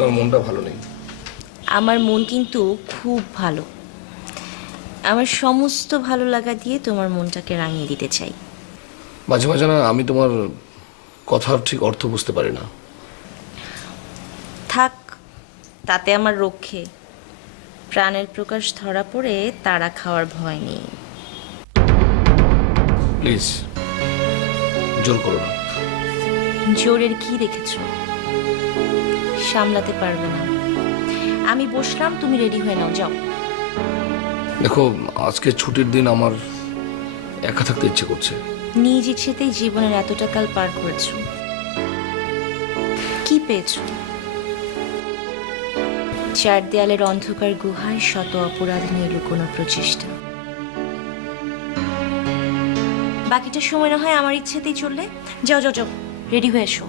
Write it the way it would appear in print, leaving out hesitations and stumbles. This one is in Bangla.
তোমার মনটা ভালো নেই। আমার মন কিন্তু খুব ভালো। আমার সমস্ত ভালো লাগা দিয়ে তোমার মনটাকে রাঙিয়ে দিতে চাই। মাঝে মাঝে না আমি তোমার কথার ঠিক অর্থ বুঝতে পারি না। থাক, তাতে আমার রক্ষে। প্রাণের প্রকাশ ধরা পড়ে তারা খাওয়ার ভয় নেই। প্লিজ জোর করো না। জোরের কি দেখেছ? সামলাতে পারবে না। আমি বসলাম, তুমি রেডি হয়ে নাও, যাও। দেখো, আজকে ছুটির দিন, আমার একা থাকতে ইচ্ছে করছে। নিজ ইচ্ছেতেই জীবনের এতটা কাল পার করেছো, কি পেয়েছো? চার দেয়ালের অন্ধকার গুহায় শত অপরাধ নিয়ে লুকোনো প্রচেষ্টা। বাকিটা সময় না হয় আমার ইচ্ছেতেই চললে। যাও যাও যাও, রেডি হয়ে এসো।